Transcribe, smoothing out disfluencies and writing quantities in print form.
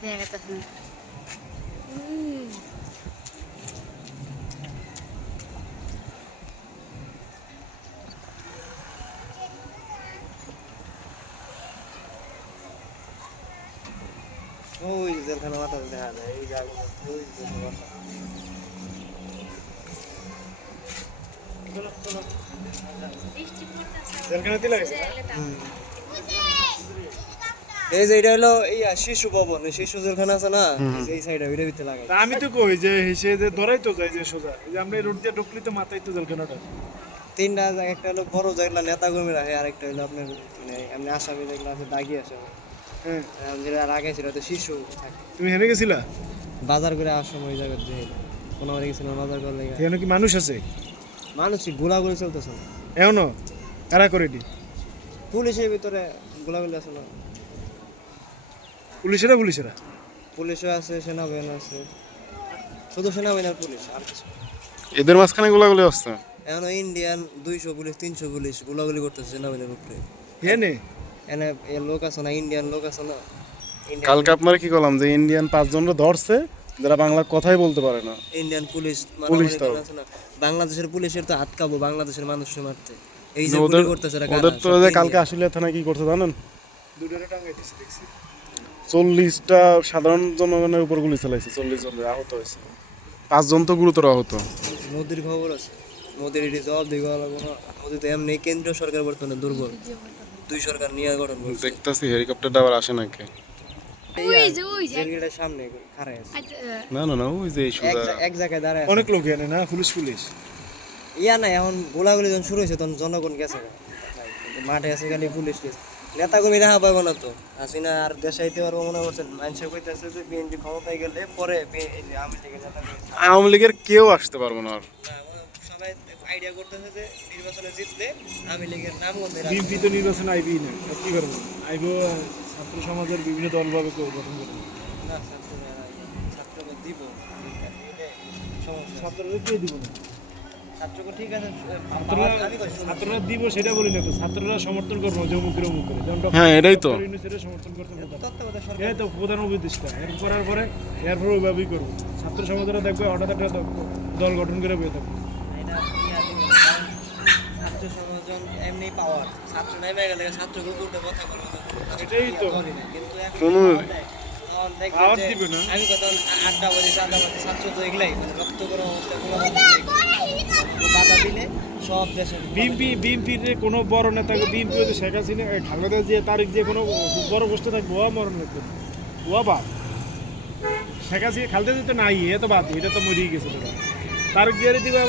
দেখা গেছে না। ওই জেলখানা মাথা দেখা যায় এই জায়গা ওই জেলখানা জেলখানাতে লাগছে এই যে এটা হলো এই শিশু ভবন শিশু জেলখানা আছে না এই সাইডে ওইটার ভিতরে লাগাই তা আমি তো কই যে সে যে ধরাই তো যায় যে সোজা এই যে আমরা রোড দিয়ে ঢুকলি তো মাথায় তো জেলখানাটা তিনটা জায়গা একটা হলো বড় যেগুলা নেতা কর্মী রাখে আরেকটা হলো আপনার মানে এমনি আসামি যেগুলো আছে দাগি আসে হ্যাঁ যেটা আগে ছিল তো শিশু থাকে তুমি হেনে গেছিলা বাজার করে আসার সময় ওই জায়গায় যে কোনো আমার গেছিল বাজার করে লেগে এখানে কি মানুষ আছে মানুষই গোলাগুলি চলতেছে না এখনো কারা করে দি পুলিশের ভিতরে গোলাগুলি আছে না পুলিশেরা পুলিশও আছে সেনাবাহিনী আছে শুধু সেনাবাহিনী আর পুলিশ আর কিছু এদের মাঝখানে গোলাগুলি আসছে এখন ইন্ডিয়ান 200 পুলিশ 300 পুলিশ গোলাগুলি করতেছে সেনাবাহিনীর উপরে হেনে এনে এ লোক আছে না ইন্ডিয়ান লোক আছে না কালকে আপনারা কি করলাম যে ইন্ডিয়ান 5 জনরা ধরছে যারা বাংলা কথাই বলতে পারে না ইন্ডিয়ান পুলিশ পুলিশ তো। আছে না বাংলাদেশের পুলিশের তো আটকাবো বাংলাদেশের মানুষকে মারতে এই যে ওদের গুলি করতেছে এরা ওদের কারা? তো সব যে Indian। কালকে আশুলিয়া থানা কি করতে জানেন দুটারে টাঙ্গাইতেছে দেখছি 40টা সাধারণ জনগণের উপর গুলি চালাইছে 40 জন আহত হয়েছে 5 জন তো গুরুতর আহত মোদির খবর আছে মোদির এটি জবাব দিব মোদি তো এমনি কেন্দ্রীয় সরকার বর্তমানে দুর্বল দুই সরকার নিয়ে গঠন করছে দেখতাছি হেলিকপ্টারটা আবার আসে নাকি ওই যে জেলগেটের সামনে খাড়াই আছে না না না ওই যে এই সোজা এক জায়গায় দাঁড়ায় আছে। অনেক লোক এনে না পুলিশ ইয়া না এখন গোলাগুলি যখন শুরু হয়েছে তখন জনগণ গেছে গা। মাঠে আছে খালি পুলিশ গেছে নেতা কর্মী দেখা পাবো না তো হাসিনা আর দেশে আইতে পারবো মনে করছেন মানুষের কইতেছে যে বিএনপি ক্ষমতায় গেলে পরে এই যে আওয়ামী লীগের নেতা কর্মী আওয়ামী লীগের কেউ আসতে পারবো না আর না, সবাই আইডিয়া করতেছে যে নির্বাচনে জিতলে আওয়ামী লীগের নাম গন্ধে বিএনপি তো নির্বাচন আইবি না কি করবো আইব ছাত্র সমাজের বিভিন্ন দলভাবে গঠন করবো না ছাত্রকে দিব এটাই সমস্যা ছাত্ররা কে দিব না ছাত্রকে ঠিক আছে আমি কই শুনুন। ছাত্ররা দিব সেটা বলি না তো ছাত্ররা সমর্থন করবো যে অমুকের যেমন হ্যাঁ, এটাই তো। সমর্থন করতে হবে তত্ত্বাবধায়ক সরকার এই তো প্রধান উপদেষ্টা এর করার পরে এরপর ওইভাবেই করবো ছাত্র সমাজরা দেখবে হঠাৎ একটা দল গঠন করে বয়ে থাকবে এটা ইয়া দিব না, কারণ ছাত্র সমাজন এমনি পাওয়ার ছাত্র নেমে গেলে ছাত্রকে উল্টো কথা বলবে না। এটাই তো। করি না, কিন্তু এখন কোনো- তখন দেখবে পাওয়ার যে দিবে না। আমি কত আড্ডাবাজি চাঁদাবাজি ছাত্র তো এগুলাই মানে রক্ত গরম অবস্থা বাধা দিলে সব দেশের বিএনপির যে কোনো বড় নেতা বিএনপি হচ্ছে শেখ হাসিনা খালেদা যে তারিখ যে কোনো বড় গোষ্ঠী থাকবে ওয়া মরণ লাগবে ওয়া বাদ শেখ হাসিনা খালেদা তো নাই এ তো বাদ এটা তো মরিয়ে গেছে তোরা তারিখ দিয়ে দিবে